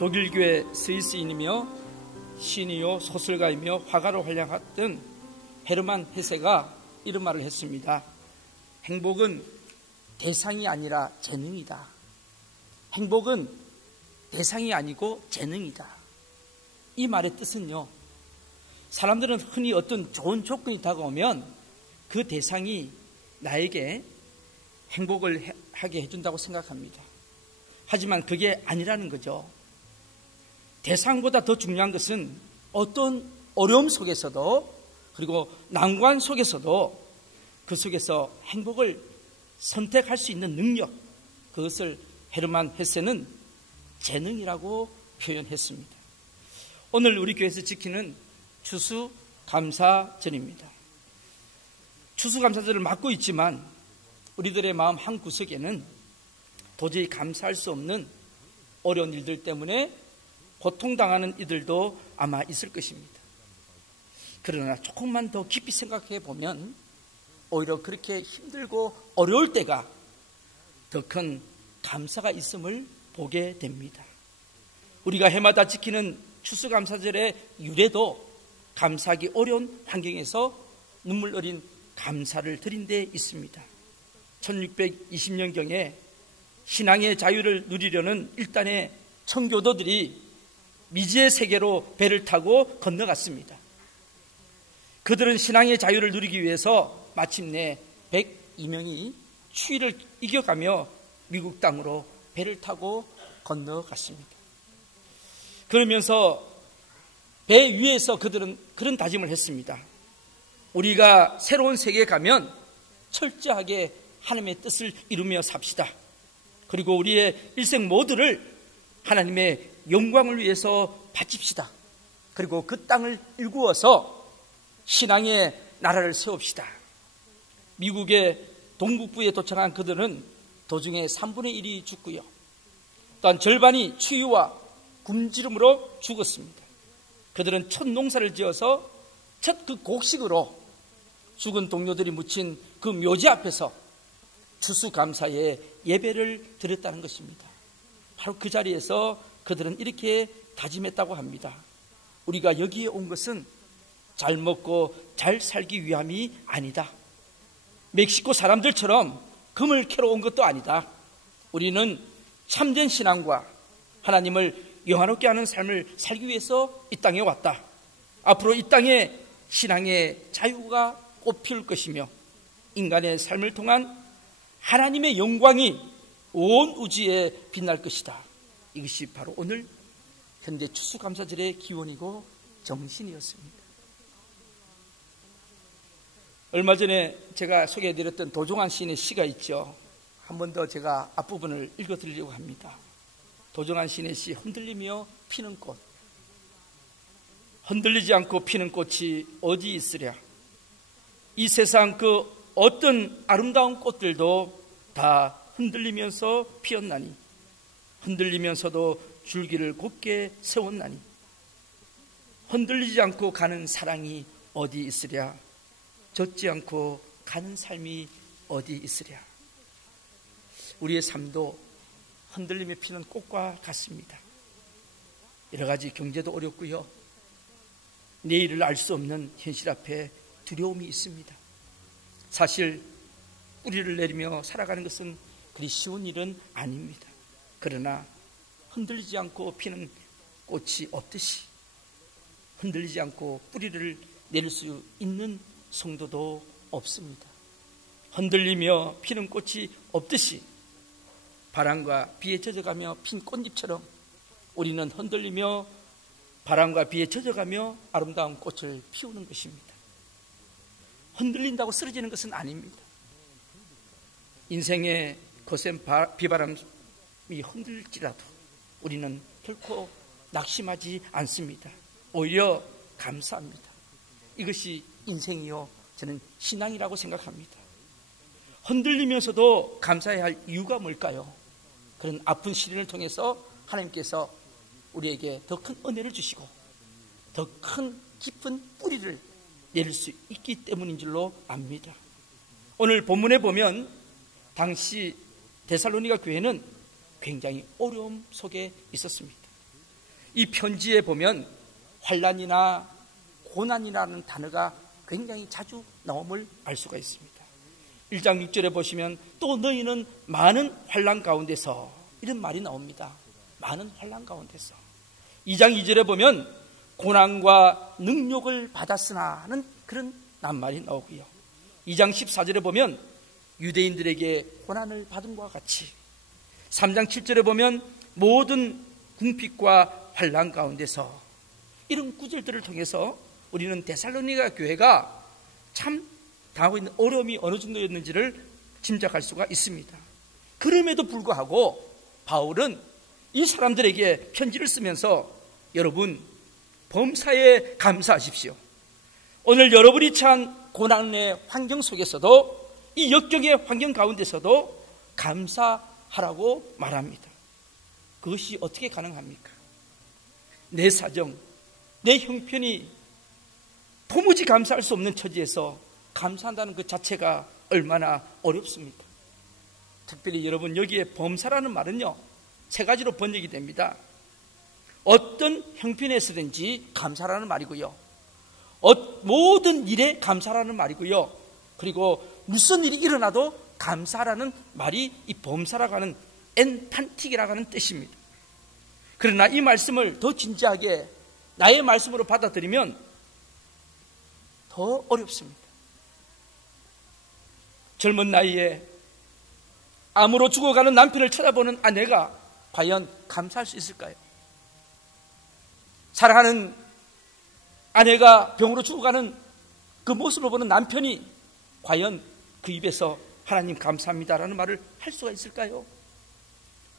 독일교회 스위스인이며 시인이요 소설가이며 화가로 활약했던 헤르만 헤세가 이런 말을 했습니다. 행복은 대상이 아니라 재능이다. 행복은 대상이 아니고 재능이다. 이 말의 뜻은요, 사람들은 흔히 어떤 좋은 조건이 다가오면 그 대상이 나에게 행복을 하게 해준다고 생각합니다. 하지만 그게 아니라는 거죠. 대상보다 더 중요한 것은 어떤 어려움 속에서도, 그리고 난관 속에서도 그 속에서 행복을 선택할 수 있는 능력, 그것을 헤르만 헤세는 재능이라고 표현했습니다. 오늘 우리 교회에서 지키는 추수감사절입니다. 추수감사절을 맞고 있지만 우리들의 마음 한구석에는 도저히 감사할 수 없는 어려운 일들 때문에 고통당하는 이들도 아마 있을 것입니다. 그러나 조금만 더 깊이 생각해 보면 오히려 그렇게 힘들고 어려울 때가 더 큰 감사가 있음을 보게 됩니다. 우리가 해마다 지키는 추수감사절의 유래도 감사하기 어려운 환경에서 눈물 어린 감사를 드린 데 있습니다. 1620년경에 신앙의 자유를 누리려는 일단의 청교도들이 미지의 세계로 배를 타고 건너갔습니다. 그들은 신앙의 자유를 누리기 위해서 마침내 102명이 추위를 이겨가며 미국 땅으로 배를 타고 건너갔습니다. 그러면서 배 위에서 그들은 그런 다짐을 했습니다. 우리가 새로운 세계에 가면 철저하게 하나님의 뜻을 이루며 삽시다. 그리고 우리의 일생 모두를 하나님의 영광을 위해서 바칩시다. 그리고 그 땅을 일구어서 신앙의 나라를 세웁시다. 미국의 동북부에 도착한 그들은 도중에 3분의 1이 죽고요, 또한 절반이 추위와 굶주림으로 죽었습니다. 그들은 첫 농사를 지어서 첫 그 곡식으로 죽은 동료들이 묻힌 그 묘지 앞에서 추수감사의 예배를 드렸다는 것입니다. 바로 그 자리에서 그들은 이렇게 다짐했다고 합니다. 우리가 여기에 온 것은 잘 먹고 잘 살기 위함이 아니다. 멕시코 사람들처럼 금을 캐러 온 것도 아니다. 우리는 참된 신앙과 하나님을 영화롭게 하는 삶을 살기 위해서 이 땅에 왔다. 앞으로 이 땅에 신앙의 자유가 꽃피울 것이며 인간의 삶을 통한 하나님의 영광이 온 우주에 빛날 것이다. 이것이 바로 오늘 현대 추수감사절의 기원이고 정신이었습니다. 얼마 전에 제가 소개해드렸던 도종환 시인의 시가 있죠. 한 번 더 제가 앞부분을 읽어드리려고 합니다. 도종환 시인의 시, 흔들리며 피는 꽃. 흔들리지 않고 피는 꽃이 어디 있으랴. 이 세상 그 어떤 아름다운 꽃들도 다 흔들리면서 피었나니, 흔들리면서도 줄기를 곱게 세웠나니, 흔들리지 않고 가는 사랑이 어디 있으랴. 젖지 않고 가는 삶이 어디 있으랴. 우리의 삶도 흔들리며 피는 꽃과 같습니다. 여러 가지 경제도 어렵고요, 내일을 알 수 없는 현실 앞에 두려움이 있습니다. 사실 뿌리를 내리며 살아가는 것은 그리 쉬운 일은 아닙니다. 그러나 흔들리지 않고 피는 꽃이 없듯이 흔들리지 않고 뿌리를 내릴 수 있는 성도도 없습니다. 흔들리며 피는 꽃이 없듯이 바람과 비에 젖어가며 핀 꽃잎처럼 우리는 흔들리며 바람과 비에 젖어가며 아름다운 꽃을 피우는 것입니다. 흔들린다고 쓰러지는 것은 아닙니다. 인생의 거센 비바람이 흔들릴지라도 우리는 결코 낙심하지 않습니다. 오히려 감사합니다. 이것이 인생이요, 저는 신앙이라고 생각합니다. 흔들리면서도 감사해야 할 이유가 뭘까요? 그런 아픈 시련을 통해서 하나님께서 우리에게 더 큰 은혜를 주시고 더 큰 깊은 뿌리를 내릴 수 있기 때문인 줄로 압니다. 오늘 본문에 보면 당시 데살로니가 교회는 굉장히 어려움 속에 있었습니다. 이 편지에 보면 환난이나 고난이라는 단어가 굉장히 자주 나옴을 알 수가 있습니다. 1장 6절에 보시면 또 너희는 많은 환난 가운데서 이런 말이 나옵니다. 많은 환난 가운데서. 2장 2절에 보면 고난과 능욕을 받았으나 하는 그런 낱말이 나오고요. 2장 14절에 보면 유대인들에게 고난을 받음과 같이, 3장 7절에 보면 모든 궁핍과 환난 가운데서, 이런 구절들을 통해서 우리는 데살로니가 교회가 참 당하고 있는 어려움이 어느 정도였는지를 짐작할 수가 있습니다. 그럼에도 불구하고 바울은 이 사람들에게 편지를 쓰면서 여러분 범사에 감사하십시오. 오늘 여러분이 처한 고난의 환경 속에서도, 이 역경의 환경 가운데서도 감사하라고 말합니다. 그것이 어떻게 가능합니까? 내 사정, 내 형편이 도무지 감사할 수 없는 처지에서 감사한다는 그 자체가 얼마나 어렵습니까? 특별히 여러분, 여기에 범사라는 말은요, 세 가지로 번역이 됩니다. 어떤 형편에서든지 감사라는 말이고요, 모든 일에 감사라는 말이고요, 그리고 무슨 일이 일어나도 감사라는 말이 이 범사라고 하는 엔판틱이라고 하는 뜻입니다. 그러나 이 말씀을 더 진지하게 나의 말씀으로 받아들이면 더 어렵습니다. 젊은 나이에 암으로 죽어가는 남편을 쳐다보는 아내가 과연 감사할 수 있을까요? 사랑하는 아내가 병으로 죽어가는 그 모습을 보는 남편이 과연 그 입에서 하나님 감사합니다라는 말을 할 수가 있을까요?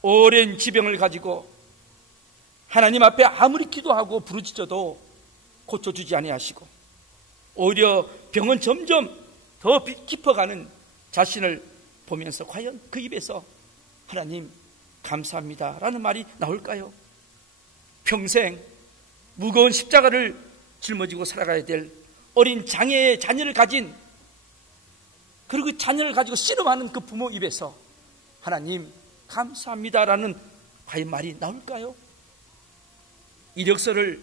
오랜 지병을 가지고 하나님 앞에 아무리 기도하고 부르짖어도 고쳐주지 아니하시고, 오히려 병은 점점 더 깊어가는 자신을 보면서 과연 그 입에서 하나님 감사합니다라는 말이 나올까요? 평생 무거운 십자가를 짊어지고 살아가야 될 어린 장애의 자녀를 가진, 그리고 그 자녀를 가지고 씨름하는 그 부모 입에서 하나님 감사합니다라는 과연 말이 나올까요? 이력서를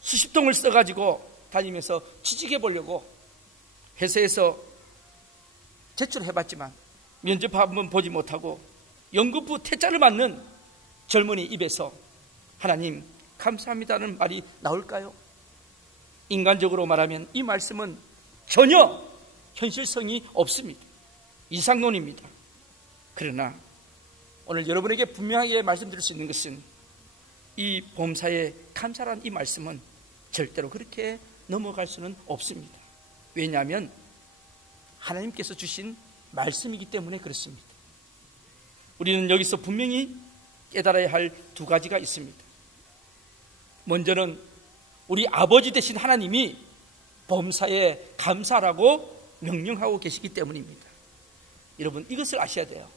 수십 통을 써가지고 다니면서 취직해 보려고 회사에서 제출해봤지만 면접 한번 보지 못하고 연금부 퇴짜를 맞는 젊은이 입에서 하나님 감사합니다는 말이 나올까요? 인간적으로 말하면 이 말씀은 전혀 현실성이 없습니다. 이상론입니다. 그러나 오늘 여러분에게 분명하게 말씀드릴 수 있는 것은 이 범사에 감사란 이 말씀은 절대로 그렇게 넘어갈 수는 없습니다. 왜냐하면 하나님께서 주신 말씀이기 때문에 그렇습니다. 우리는 여기서 분명히 깨달아야 할 두 가지가 있습니다. 먼저는 우리 아버지 되신 하나님이 범사에 감사라고 명령하고 계시기 때문입니다. 여러분, 이것을 아셔야 돼요.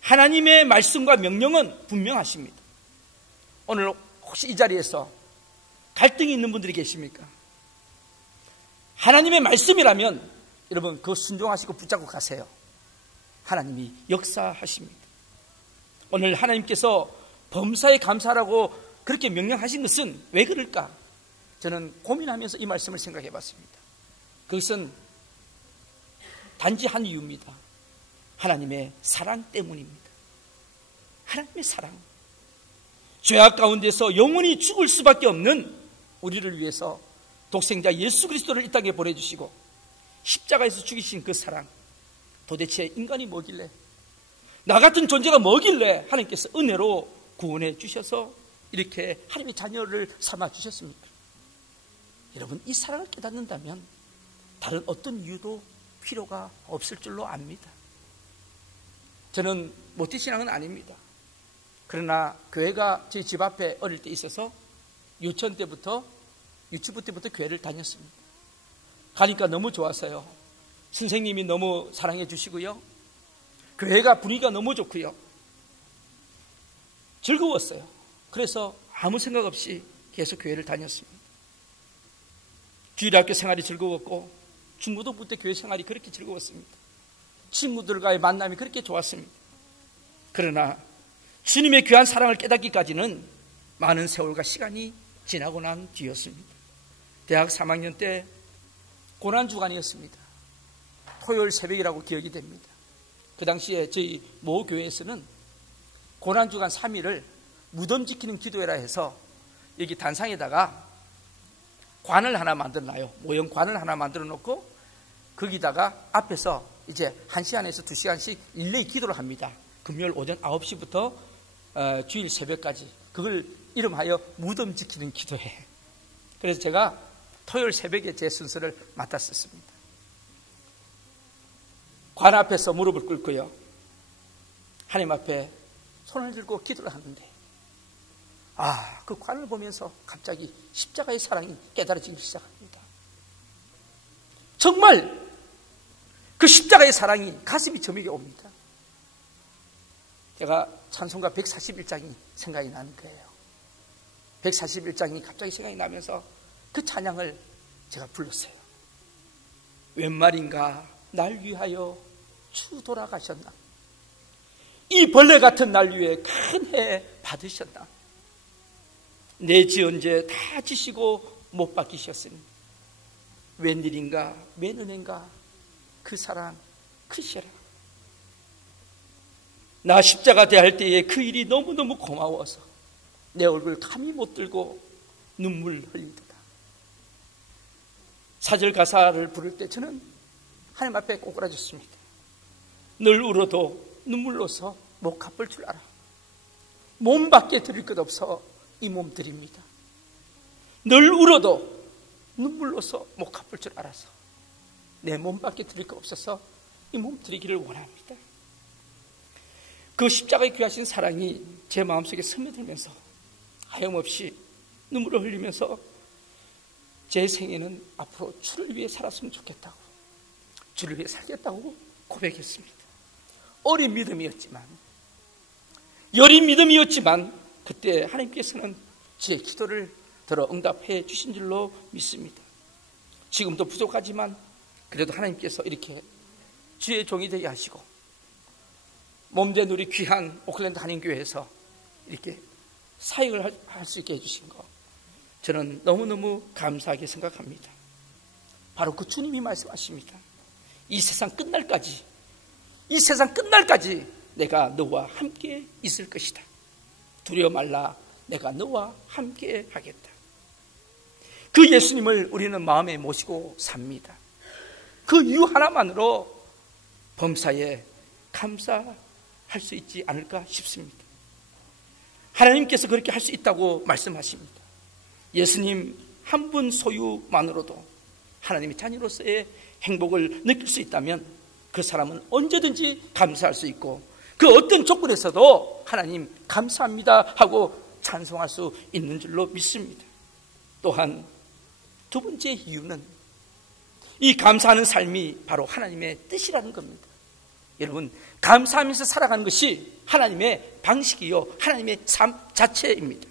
하나님의 말씀과 명령은 분명하십니다. 오늘 혹시 이 자리에서 갈등이 있는 분들이 계십니까? 하나님의 말씀이라면 여러분 그거 순종하시고 붙잡고 가세요. 하나님이 역사하십니다. 오늘 하나님께서 범사에 감사라고 그렇게 명령하신 것은 왜 그럴까? 저는 고민하면서 이 말씀을 생각해 봤습니다. 그것은 단지 한 이유입니다. 하나님의 사랑 때문입니다. 하나님의 사랑. 죄악 가운데서 영원히 죽을 수밖에 없는 우리를 위해서 독생자 예수 그리스도를 이 땅에 보내주시고 십자가에서 죽이신 그 사랑, 도대체 인간이 뭐길래, 나 같은 존재가 뭐길래 하나님께서 은혜로 구원해 주셔서 이렇게 하나님의 자녀를 삼아 주셨습니까? 여러분, 이 사랑을 깨닫는다면 다른 어떤 이유도 필요가 없을 줄로 압니다. 저는 모태신앙은 아닙니다. 그러나 교회가 제 집 앞에 어릴 때 있어서 유치원 때부터, 유치부 때부터 교회를 다녔습니다. 가니까 너무 좋았어요. 선생님이 너무 사랑해 주시고요, 교회가 분위기가 너무 좋고요, 즐거웠어요. 그래서 아무 생각 없이 계속 교회를 다녔습니다. 주일학교 생활이 즐거웠고 중고등부 때 교회 생활이 그렇게 즐거웠습니다. 친구들과의 만남이 그렇게 좋았습니다. 그러나 주님의 귀한 사랑을 깨닫기까지는 많은 세월과 시간이 지나고 난 뒤였습니다. 대학 3학년 때 고난주간이었습니다. 토요일 새벽이라고 기억이 됩니다. 그 당시에 저희 모 교회에서는 고난주간 3일을 무덤 지키는 기도회라 해서 여기 단상에다가 관을 하나 만들어놔요. 모형 관을 하나 만들어 놓고 거기다가 앞에서 이제 1시간에서 2시간씩 릴레이 기도를 합니다. 금요일 오전 9시부터 주일 새벽까지. 그걸 이름하여 무덤 지키는 기도회. 그래서 제가 토요일 새벽에 제 순서를 맡았었습니다. 관 앞에서 무릎을 꿇고요, 하나님 앞에 손을 들고 기도를 하는데, 그 관을 보면서 갑자기 십자가의 사랑이 깨달아지기 시작합니다. 정말 그 십자가의 사랑이 가슴이 저미게 옵니다. 제가 찬송가 141장이 생각이 나는 거예요. 141장이 갑자기 생각이 나면서 그 찬양을 제가 불렀어요. 웬 말인가 날 위하여 주 돌아가셨나, 이 벌레 같은 날 위해 큰 해 받으셨나, 내 지은 죄 다 지시고 못 박히셨으니 웬일인가 웬 은혜인가 그 사랑 크시라. 나 십자가 대할 때에 그 일이 너무너무 고마워서 내 얼굴 감히 못 들고 눈물 흘리도다. 사절 가사를 부를 때 저는 하나님 앞에 꼬꾸라졌습니다. 늘 울어도 눈물로서 못 갚을 줄 알아. 몸밖에 드릴 것 없어 이 몸 드립니다. 늘 울어도 눈물로서 못 갚을 줄 알아서 내 몸밖에 드릴 것 없어서 이 몸 드리기를 원합니다. 그 십자가의 귀하신 사랑이 제 마음속에 스며들면서 하염없이 눈물을 흘리면서 제 생애는 앞으로 주를 위해 살았으면 좋겠다고, 주를 위해 살겠다고 고백했습니다. 어린 믿음이었지만, 여린 믿음이었지만 그때 하나님께서는 제 기도를 들어 응답해 주신 줄로 믿습니다. 지금도 부족하지만 그래도 하나님께서 이렇게 주의 종이 되게 하시고 몸된 우리 귀한 오클랜드 한인교회에서 이렇게 사역을 할 수 있게 해주신 거, 저는 너무너무 감사하게 생각합니다. 바로 그 주님이 말씀하십니다. 이 세상 끝날까지, 이 세상 끝날까지 내가 너와 함께 있을 것이다. 두려워 말라, 내가 너와 함께 하겠다. 그 예수님을 우리는 마음에 모시고 삽니다. 그 이유 하나만으로 범사에 감사할 수 있지 않을까 싶습니다. 하나님께서 그렇게 할 수 있다고 말씀하십니다. 예수님 한 분 소유만으로도 하나님의 자녀로서의 행복을 느낄 수 있다면 그 사람은 언제든지 감사할 수 있고, 그 어떤 조건에서도 하나님 감사합니다 하고 찬송할 수 있는 줄로 믿습니다. 또한 두 번째 이유는 이 감사하는 삶이 바로 하나님의 뜻이라는 겁니다. 여러분, 감사하면서 살아가는 것이 하나님의 방식이요, 하나님의 삶 자체입니다.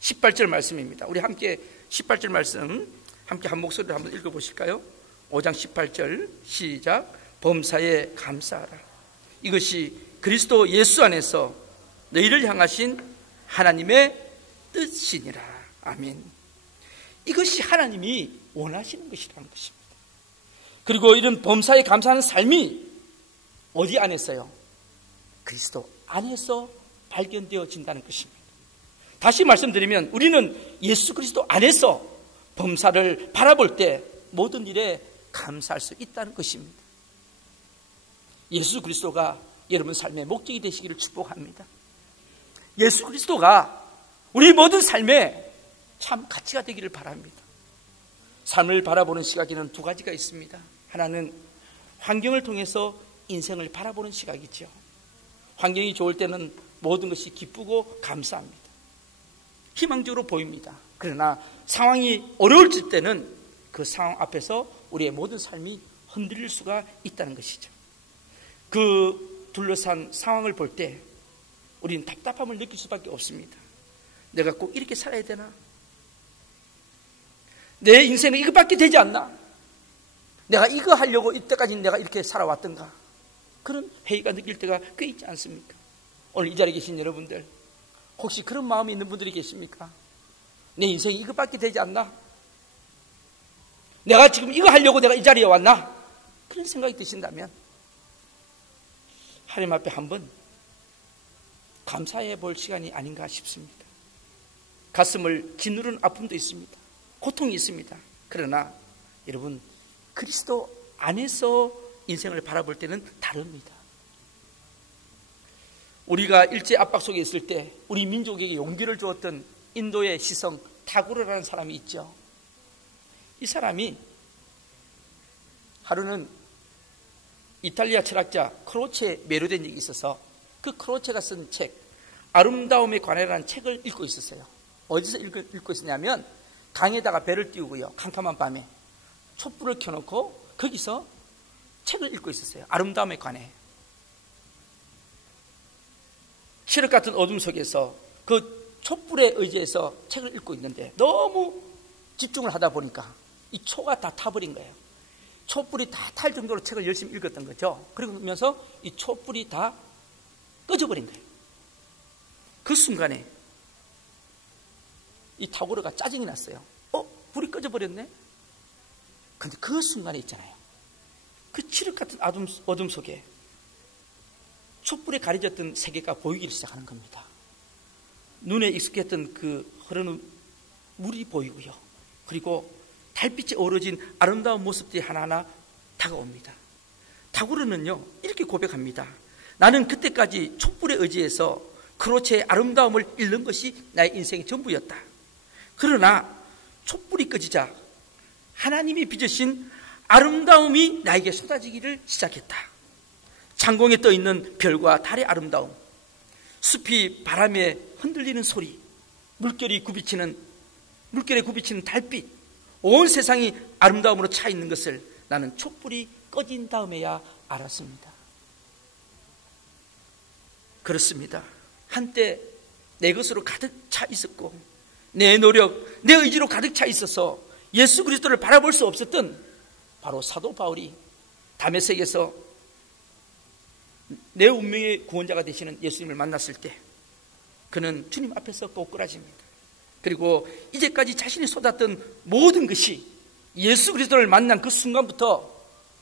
18절 말씀입니다. 우리 함께 18절 말씀 함께 한 목소리로 한번 읽어보실까요? 5장 18절 시작. 범사에 감사하라. 이것이 그리스도 예수 안에서 너희를 향하신 하나님의 뜻이니라. 아멘. 이것이 하나님이 원하시는 것이라는 것입니다. 그리고 이런 범사에 감사하는 삶이 어디 안에서요? 그리스도 안에서 발견되어진다는 것입니다. 다시 말씀드리면 우리는 예수 그리스도 안에서 범사를 바라볼 때 모든 일에 감사할 수 있다는 것입니다. 예수 그리스도가 여러분 삶의 목적이 되시기를 축복합니다. 예수 그리스도가 우리 모든 삶에 참 가치가 되기를 바랍니다. 삶을 바라보는 시각에는 두 가지가 있습니다. 하나는 환경을 통해서 인생을 바라보는 시각이죠. 환경이 좋을 때는 모든 것이 기쁘고 감사합니다. 희망적으로 보입니다. 그러나 상황이 어려울 때는 그 상황 앞에서 우리의 모든 삶이 흔들릴 수가 있다는 것이죠. 그 둘러싼 상황을 볼 때 우리는 답답함을 느낄 수밖에 없습니다. 내가 꼭 이렇게 살아야 되나? 내 인생은 이것밖에 되지 않나? 내가 이거 하려고 이때까지 내가 이렇게 살아왔던가? 그런 회의가 느낄 때가 꽤 있지 않습니까? 오늘 이 자리에 계신 여러분들, 혹시 그런 마음이 있는 분들이 계십니까? 내 인생이 이것밖에 되지 않나? 내가 지금 이거 하려고 내가 이 자리에 왔나? 그런 생각이 드신다면 하나님 앞에 한번 감사해 볼 시간이 아닌가 싶습니다. 가슴을 짓누르는 아픔도 있습니다. 고통이 있습니다. 그러나 여러분, 그리스도 안에서 인생을 바라볼 때는 다릅니다. 우리가 일제 압박 속에 있을 때 우리 민족에게 용기를 주었던 인도의 시성 타고르라는 사람이 있죠. 이 사람이 하루는 이탈리아 철학자 크로체에 매료된 적이 있어서 그 크로체가 쓴 책 아름다움에 관해라는 책을 읽고 있었어요. 어디서 읽고 있었냐면 강에다가 배를 띄우고요, 캄캄한 밤에 촛불을 켜놓고 거기서 책을 읽고 있었어요. 아름다움에 관해. 칠흑 같은 어둠 속에서 그 촛불에 의지해서 책을 읽고 있는데 너무 집중을 하다 보니까 이 초가 다 타버린 거예요. 촛불이 다 탈 정도로 책을 열심히 읽었던 거죠. 그러면서 이 촛불이 다 꺼져버린 거예요. 그 순간에 이 타고르가 짜증이 났어요. 불이 꺼져버렸네? 근데 그 순간에 있잖아요, 그 칠흑 같은 어둠 속에 촛불에 가려졌던 세계가 보이기 시작하는 겁니다. 눈에 익숙했던 그 흐르는 물이 보이고요, 그리고 달빛에 어우러진 아름다운 모습들이 하나하나 다가옵니다. 타고르는요 이렇게 고백합니다. 나는 그때까지 촛불에 의지해서 크로체의 아름다움을 잃는 것이 나의 인생의 전부였다. 그러나 촛불이 꺼지자 하나님이 빚으신 아름다움이 나에게 쏟아지기를 시작했다. 창공에 떠있는 별과 달의 아름다움, 숲이 바람에 흔들리는 소리, 물결에 굽이치는 달빛, 온 세상이 아름다움으로 차 있는 것을 나는 촛불이 꺼진 다음에야 알았습니다. 그렇습니다. 한때 내 것으로 가득 차 있었고 내 노력, 내 의지로 가득 차 있어서 예수 그리스도를 바라볼 수 없었던 바로 사도 바울이 다메섹에서 내 운명의 구원자가 되시는 예수님을 만났을 때 그는 주님 앞에서 꼬꾸라집니다. 그리고 이제까지 자신이 쏟았던 모든 것이 예수 그리스도를 만난 그 순간부터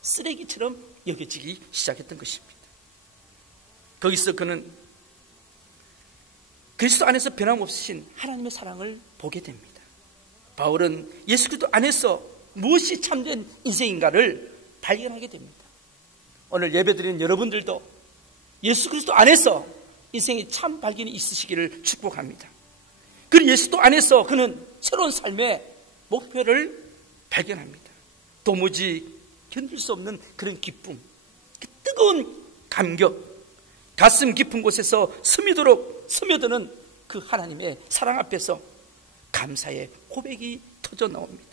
쓰레기처럼 여겨지기 시작했던 것입니다. 거기서 그는 그리스도 안에서 변함없으신 하나님의 사랑을 보게 됩니다. 바울은 예수 그리스도 안에서 무엇이 참된 인생인가를 발견하게 됩니다. 오늘 예배드리는 여러분들도 예수 그리스도 안에서 인생의 참 발견이 있으시기를 축복합니다. 그리고 예수 그리스도 안에서 그는 새로운 삶의 목표를 발견합니다. 도무지 견딜 수 없는 그런 기쁨, 그 뜨거운 감격, 가슴 깊은 곳에서 스며드는 그 하나님의 사랑 앞에서 감사의 고백이 터져 나옵니다.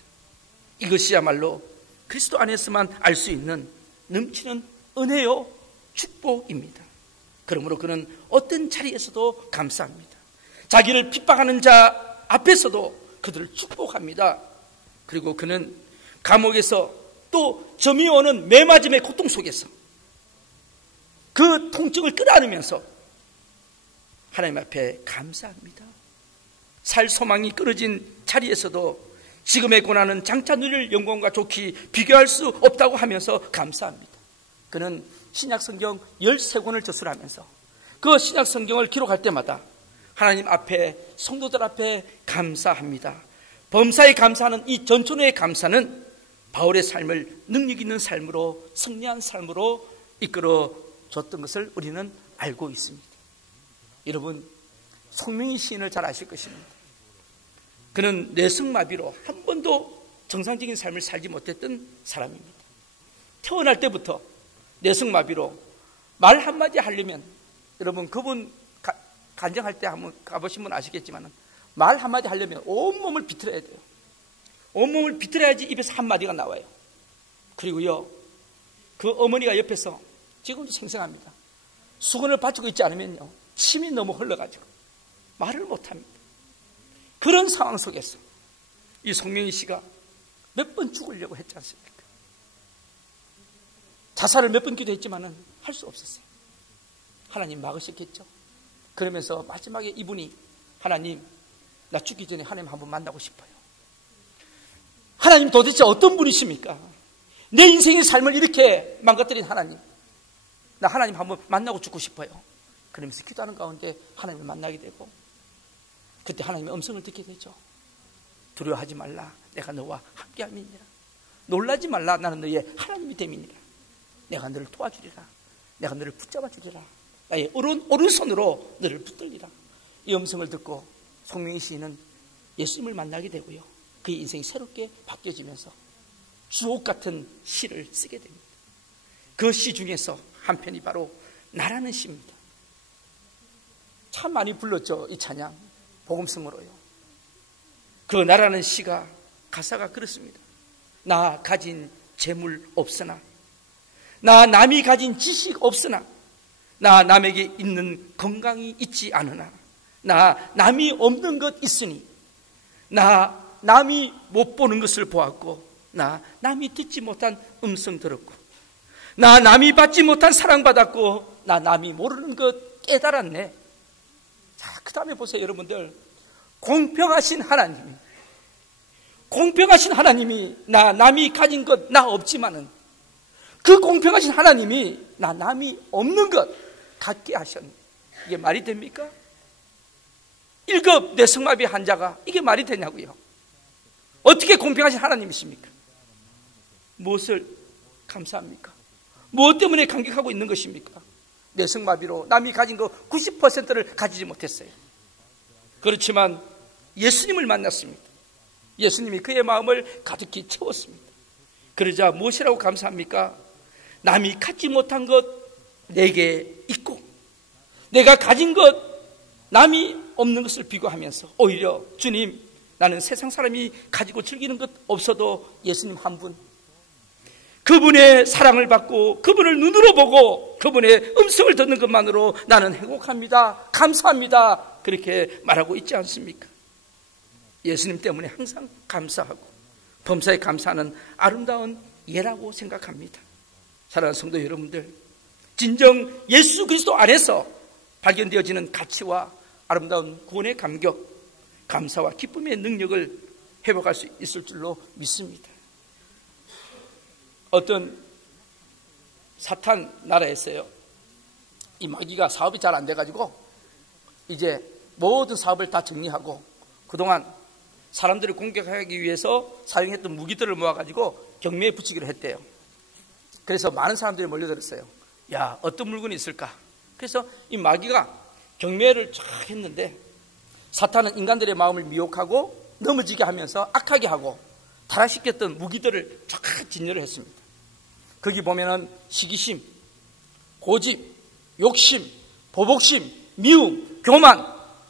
이것이야말로 그리스도 안에서만 알 수 있는 넘치는 은혜요 축복입니다. 그러므로 그는 어떤 자리에서도 감사합니다. 자기를 핍박하는 자 앞에서도 그들을 축복합니다. 그리고 그는 감옥에서 또 점이 오는 매맞음의 고통 속에서 그 통증을 끌어안으면서 하나님 앞에 감사합니다. 살 소망이 끊어진 자리에서도 지금의 고난은 장차 누릴 영광과 좋기 비교할 수 없다고 하면서 감사합니다. 그는 신약성경 13권을 저술하면서 그 신약성경을 기록할 때마다 하나님 앞에, 성도들 앞에 감사합니다. 범사에 감사하는 이 전천후의 감사는 바울의 삶을 능력 있는 삶으로, 승리한 삶으로 이끌어 줬던 것을 우리는 알고 있습니다. 여러분, 송명희 시인을 잘 아실 것입니다. 그는 뇌성마비로 한 번도 정상적인 삶을 살지 못했던 사람입니다. 태어날 때부터 뇌성마비로 말 한마디 하려면, 여러분 그분 간증할 때 한번 가보신 분 아시겠지만 말 한마디 하려면 온몸을 비틀어야 돼요. 온몸을 비틀어야지 입에서 한마디가 나와요. 그리고요, 그 어머니가 옆에서 지금도 생생합니다. 수건을 받치고 있지 않으면요 침이 너무 흘러가지고 말을 못합니다. 그런 상황 속에서 이 송명희 씨가 몇 번 죽으려고 했지 않습니까? 자살을 몇 번 기도했지만은 할 수 없었어요. 하나님 막으셨겠죠. 그러면서 마지막에 이분이 하나님, 나 죽기 전에 하나님 한번 만나고 싶어요. 하나님 도대체 어떤 분이십니까? 내 인생의 삶을 이렇게 망가뜨린 하나님, 나 하나님 한번 만나고 죽고 싶어요. 그러면서 기도하는 가운데 하나님을 만나게 되고, 그때 하나님의 음성을 듣게 되죠. 두려워하지 말라, 내가 너와 함께함이니라. 놀라지 말라, 나는 너의 하나님이 됨이니라. 내가 너를 도와주리라. 내가 너를 붙잡아 주리라. 나의 오른손으로 너를 붙들리라. 이 음성을 듣고 송명희 시인은 예수님을 만나게 되고요, 그의 인생이 새롭게 바뀌어지면서 주옥 같은 시를 쓰게 됩니다. 그 시 중에서 한 편이 바로 나라는 시입니다. 참 많이 불렀죠, 이 찬양, 복음성으로요. 그 나라는 시가 가사가 그렇습니다. 나 가진 재물 없으나, 나 남이 가진 지식 없으나, 나 남에게 있는 건강이 있지 않으나, 나 남이 없는 것 있으니, 나 남이 못 보는 것을 보았고, 나 남이 듣지 못한 음성 들었고, 나 남이 받지 못한 사랑받았고, 나 남이 모르는 것 깨달았네. 자, 그 다음에 보세요, 여러분들. 공평하신 하나님이 나 남이 가진 것 나 없지만은, 그 공평하신 하나님이 나 남이 없는 것 갖게 하셨네. 이게 말이 됩니까? 1급 뇌성마비 환자가 이게 말이 되냐고요. 어떻게 공평하신 하나님이십니까? 무엇을 감사합니까? 무엇 때문에 감격하고 있는 것입니까? 뇌성마비로 남이 가진 거 90%를 가지지 못했어요. 그렇지만 예수님을 만났습니다. 예수님이 그의 마음을 가득히 채웠습니다. 그러자 무엇이라고 감사합니까? 남이 갖지 못한 것 내게 있고, 내가 가진 것 남이 없는 것을 비교하면서 오히려 주님, 나는 세상 사람이 가지고 즐기는 것 없어도 예수님 한 분, 그분의 사랑을 받고 그분을 눈으로 보고 그분의 음성을 듣는 것만으로 나는 행복합니다, 감사합니다, 그렇게 말하고 있지 않습니까? 예수님 때문에 항상 감사하고 범사에 감사하는 아름다운 예라고 생각합니다. 사랑하는 성도 여러분들, 진정 예수 그리스도 안에서 발견되어지는 가치와 아름다운 구원의 감격, 감사와 기쁨의 능력을 회복할 수 있을 줄로 믿습니다. 어떤 사탄 나라에서요, 이 마귀가 사업이 잘 안 돼가지고 이제 모든 사업을 다 정리하고 그동안 사람들을 공격하기 위해서 사용했던 무기들을 모아가지고 경매에 붙이기로 했대요. 그래서 많은 사람들이 몰려들었어요. 야, 어떤 물건이 있을까? 그래서 이 마귀가 경매를 쫙 했는데, 사탄은 인간들의 마음을 미혹하고 넘어지게 하면서 악하게 하고 타락시켰던 무기들을 쫙 진열을 했습니다. 거기 보면은 시기심, 고집, 욕심, 보복심, 미움, 교만,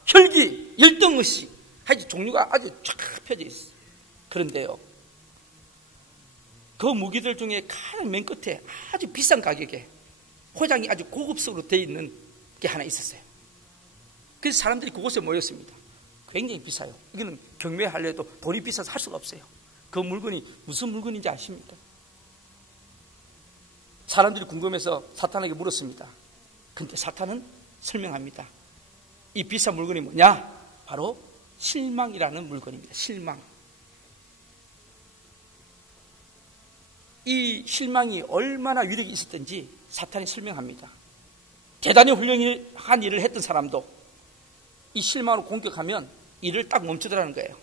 혈기, 열등의식, 하여튼 종류가 아주 쫙 펴져 있어요. 그런데요, 그 무기들 중에 가장 맨 끝에 아주 비싼 가격에 포장이 아주 고급스럽게 되어 있는 게 하나 있었어요. 그래서 사람들이 그곳에 모였습니다. 굉장히 비싸요. 이거는 경매하려도 돈이 비싸서 할 수가 없어요. 그 물건이 무슨 물건인지 아십니까? 사람들이 궁금해서 사탄에게 물었습니다. 근데 사탄은 설명합니다. 이 비싼 물건이 뭐냐? 바로 실망이라는 물건입니다. 실망. 이 실망이 얼마나 위력이 있었던지 사탄이 설명합니다. 대단히 훌륭한 일을 했던 사람도 이 실망으로 공격하면 일을 딱 멈추더라는 거예요.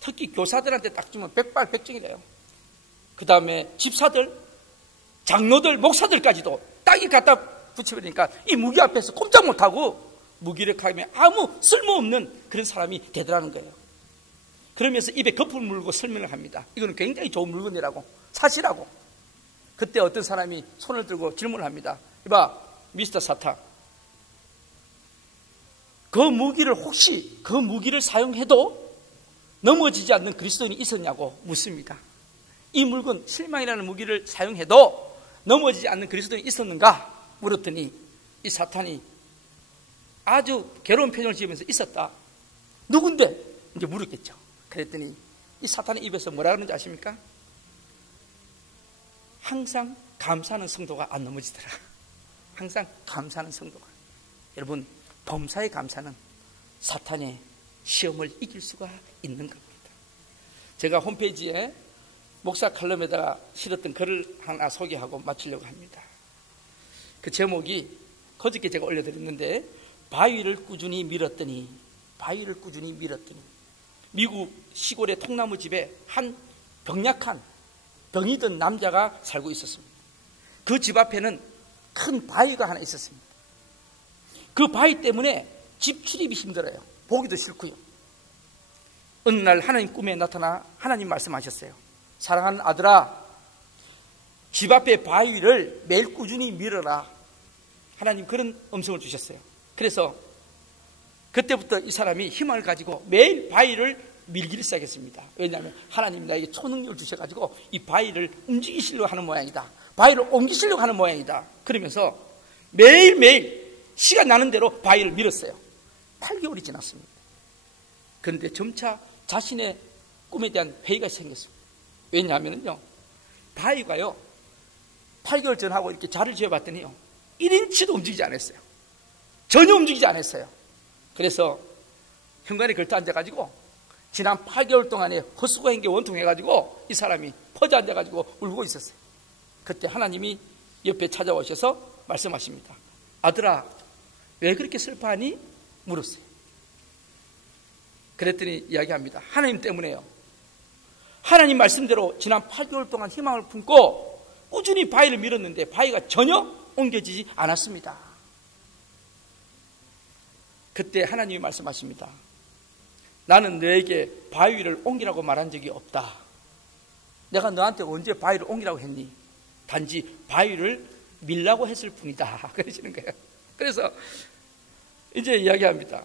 특히 교사들한테 딱 주면 백발백중이래요. 그 다음에 집사들, 장로들, 목사들까지도 딱이 갖다 붙여버리니까 이 무기 앞에서 꼼짝 못하고 무기력하면 아무 쓸모없는 그런 사람이 되더라는 거예요. 그러면서 입에 거품을 물고 설명을 합니다. 이거는 굉장히 좋은 물건이라고, 사시라고. 그때 어떤 사람이 손을 들고 질문을 합니다. 이봐, 미스터 사탄, 그 무기를 혹시 그 무기를 사용해도 넘어지지 않는 그리스도인이 있었냐고 묻습니다. 이 물건, 실망이라는 무기를 사용해도 넘어지지 않는 그리스도인이 있었는가 물었더니 이 사탄이 아주 괴로운 표정을 지으면서 있었다. 누군데? 이제 물었겠죠. 그랬더니 이 사탄의 입에서 뭐라 그러는지 아십니까? 항상 감사하는 성도가 안 넘어지더라. 항상 감사하는 성도가. 여러분, 범사의 감사는 사탄의 시험을 이길 수가 있는 겁니다. 제가 홈페이지에 목사 칼럼에다가 실었던 글을 하나 소개하고 마치려고 합니다. 그 제목이 그저께 제가 올려드렸는데, 바위를 꾸준히 밀었더니 미국 시골의 통나무 집에 한 병약한 병이 든 남자가 살고 있었습니다. 그 집 앞에는 큰 바위가 하나 있었습니다. 그 바위 때문에 집 출입이 힘들어요. 보기도 싫고요. 어느 날 하나님 꿈에 나타나 하나님 말씀하셨어요. 사랑하는 아들아, 집 앞에 바위를 매일 꾸준히 밀어라. 하나님 그런 음성을 주셨어요. 그래서 그때부터 이 사람이 희망을 가지고 매일 바위를 밀기를 시작했습니다. 왜냐하면 하나님이 나에게 초능력을 주셔가지고 이 바위를 움직이시려고 하는 모양이다. 바위를 옮기시려고 하는 모양이다. 그러면서 매일매일 시간 나는 대로 바위를 밀었어요. 8개월이 지났습니다. 그런데 점차 자신의 꿈에 대한 회의가 생겼습니다. 왜냐하면요, 바위가요 8개월 전하고 이렇게 자리를 지어봤더니요 1인치도 움직이지 않았어요. 전혀 움직이지 않았어요. 그래서 현관에 걸터 앉아가지고 지난 8개월 동안에 헛수고한 게 원통해가지고 이 사람이 퍼져 앉아가지고 울고 있었어요. 그때 하나님이 옆에 찾아오셔서 말씀하십니다. 아들아, 왜 그렇게 슬퍼하니? 물었어요. 그랬더니 이야기합니다. 하나님 때문에요. 하나님 말씀대로 지난 8개월 동안 희망을 품고 꾸준히 바위를 밀었는데 바위가 전혀 옮겨지지 않았습니다. 그때 하나님이 말씀하십니다. 나는 너에게 바위를 옮기라고 말한 적이 없다. 내가 너한테 언제 바위를 옮기라고 했니? 단지 바위를 밀라고 했을 뿐이다. 그러시는 거예요. 그래서 이제 이야기합니다.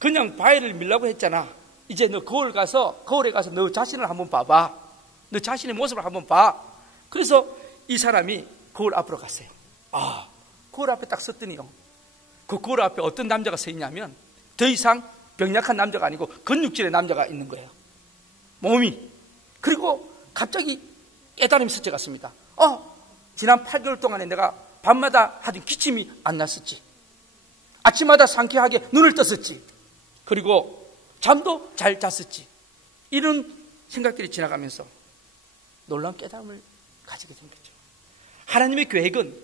그냥 바위를 밀라고 했잖아. 이제 너 거울에 가서 너 자신을 한번 봐봐. 너 자신의 모습을 한번 봐. 그래서 이 사람이 거울 앞으로 갔어요. 거울 앞에 딱 섰더니요, 그 거울 앞에 어떤 남자가 서 있냐면 더 이상 병약한 남자가 아니고 근육질의 남자가 있는 거예요. 몸이. 그리고 갑자기 깨달음이 스쳐갔습니다. 지난 8개월 동안에 내가 밤마다 하던 기침이 안 났었지. 아침마다 상쾌하게 눈을 떴었지. 그리고 잠도 잘 잤었지. 이런 생각들이 지나가면서 놀라운 깨달음을 가지게 된 거죠. 하나님의 계획은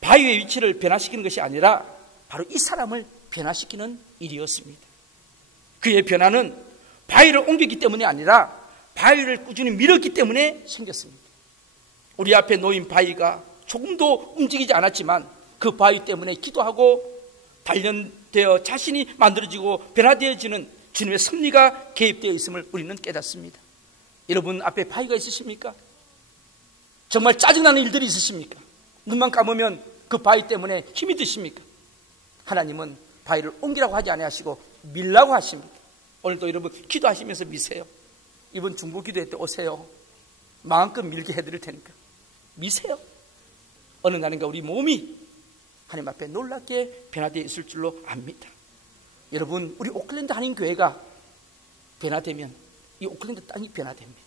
바위의 위치를 변화시키는 것이 아니라 바로 이 사람을 변화시키는 일이었습니다. 그의 변화는 바위를 옮겼기 때문이 아니라 바위를 꾸준히 밀었기 때문에 생겼습니다. 우리 앞에 놓인 바위가 조금도 움직이지 않았지만 그 바위 때문에 기도하고 단련되어 자신이 만들어지고 변화되어지는 주님의 섭리가 개입되어 있음을 우리는 깨닫습니다. 여러분 앞에 바위가 있으십니까? 정말 짜증나는 일들이 있으십니까? 눈만 감으면 그 바위 때문에 힘이 드십니까? 하나님은 바위를 옮기라고 하지 아니하시고 밀라고 하십니다. 오늘도 여러분 기도하시면서 미세요. 이번 중보 기도회 때 오세요. 마음껏 밀게 해드릴 테니까 미세요. 어느 날인가 우리 몸이 하나님 앞에 놀랍게 변화되어 있을 줄로 압니다. 여러분, 우리 오클랜드 한인교회가 변화되면 이 오클랜드 땅이 변화됩니다.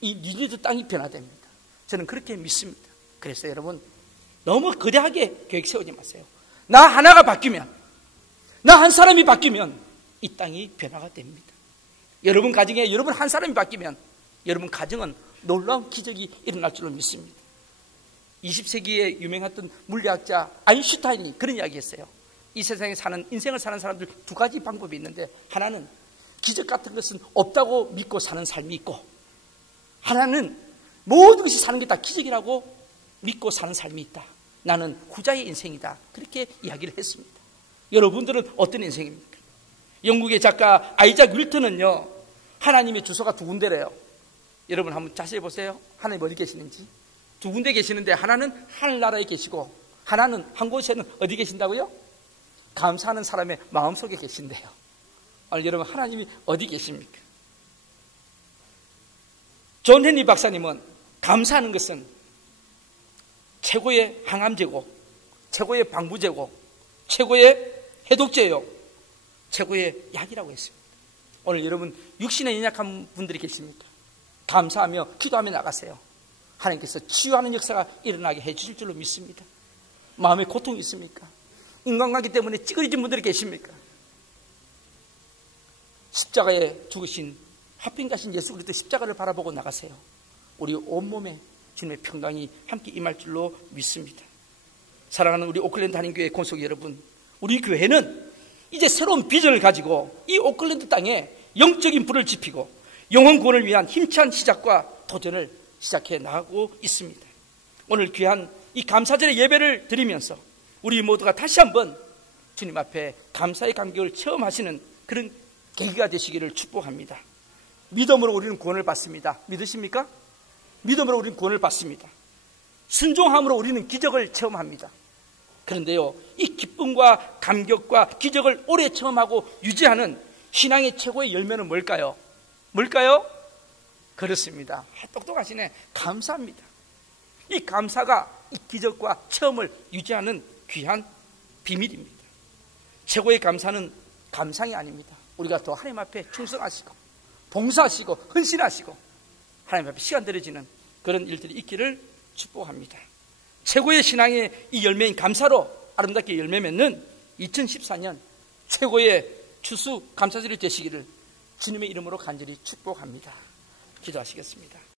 이 뉴질랜드 땅이 변화됩니다. 저는 그렇게 믿습니다. 그래서 여러분, 너무 거대하게 계획 세우지 마세요. 나 하나가 바뀌면, 나 한 사람이 바뀌면 이 땅이 변화가 됩니다. 여러분 가정에 여러분 한 사람이 바뀌면 여러분 가정은 놀라운 기적이 일어날 줄로 믿습니다. 20세기에 유명했던 물리학자 아인슈타인이 그런 이야기 했어요. 이 세상에 사는, 인생을 사는 사람들 두 가지 방법이 있는데, 하나는 기적 같은 것은 없다고 믿고 사는 삶이 있고, 하나는 모든 것이 사는 게 다 기적이라고 믿고 사는 삶이 있다. 나는 후자의 인생이다. 그렇게 이야기를 했습니다. 여러분들은 어떤 인생입니까? 영국의 작가 아이작 윌턴은요, 하나님의 주소가 두 군데래요. 여러분 한번 자세히 보세요. 하나님 어디 계시는지. 두 군데 계시는데 하나는 하늘나라에 계시고 하나는 한 곳에는 어디 계신다고요? 감사하는 사람의 마음속에 계신대요. 오늘 여러분 하나님이 어디 계십니까? 존 헨리 박사님은 감사하는 것은 최고의 항암제고, 최고의 방부제고, 최고의 해독제요, 최고의 약이라고 했습니다. 오늘 여러분 육신에 연약한 분들이 계십니까? 감사하며 기도하며 나가세요. 하나님께서 치유하는 역사가 일어나게 해주실 줄로 믿습니다. 마음에 고통이 있습니까? 인간관계 때문에 찌그러진 분들이 계십니까? 십자가에 죽으신 화평 가신 예수 그리스도 십자가를 바라보고 나가세요. 우리 온몸에 주님의 평강이 함께 임할 줄로 믿습니다. 사랑하는 우리 오클랜드 한인교회 권속 여러분, 우리 교회는 이제 새로운 비전을 가지고 이 오클랜드 땅에 영적인 불을 지피고 영혼 구원을 위한 힘찬 시작과 도전을 시작해 나가고 있습니다. 오늘 귀한 이 감사절의 예배를 드리면서 우리 모두가 다시 한번 주님 앞에 감사의 감격을 체험하시는 그런 계기가 되시기를 축복합니다. 믿음으로 우리는 구원을 받습니다. 믿으십니까? 믿음으로 우리는 구원을 받습니다. 순종함으로 우리는 기적을 체험합니다. 그런데요, 이 기쁨과 감격과 기적을 오래 체험하고 유지하는 신앙의 최고의 열매는 뭘까요? 뭘까요? 그렇습니다. 똑똑하시네. 감사합니다. 이 감사가 이 기적과 체험을 유지하는 귀한 비밀입니다. 최고의 감사는 감상이 아닙니다. 우리가 더 하나님 앞에 충성하시고 봉사하시고 헌신하시고 하나님 앞에 시간 들여지는 그런 일들이 있기를 축복합니다. 최고의 신앙의 이 열매인 감사로 아름답게 열매 맺는 2014년 최고의 추수 감사절이 되시기를 주님의 이름으로 간절히 축복합니다. 기도하시겠습니다.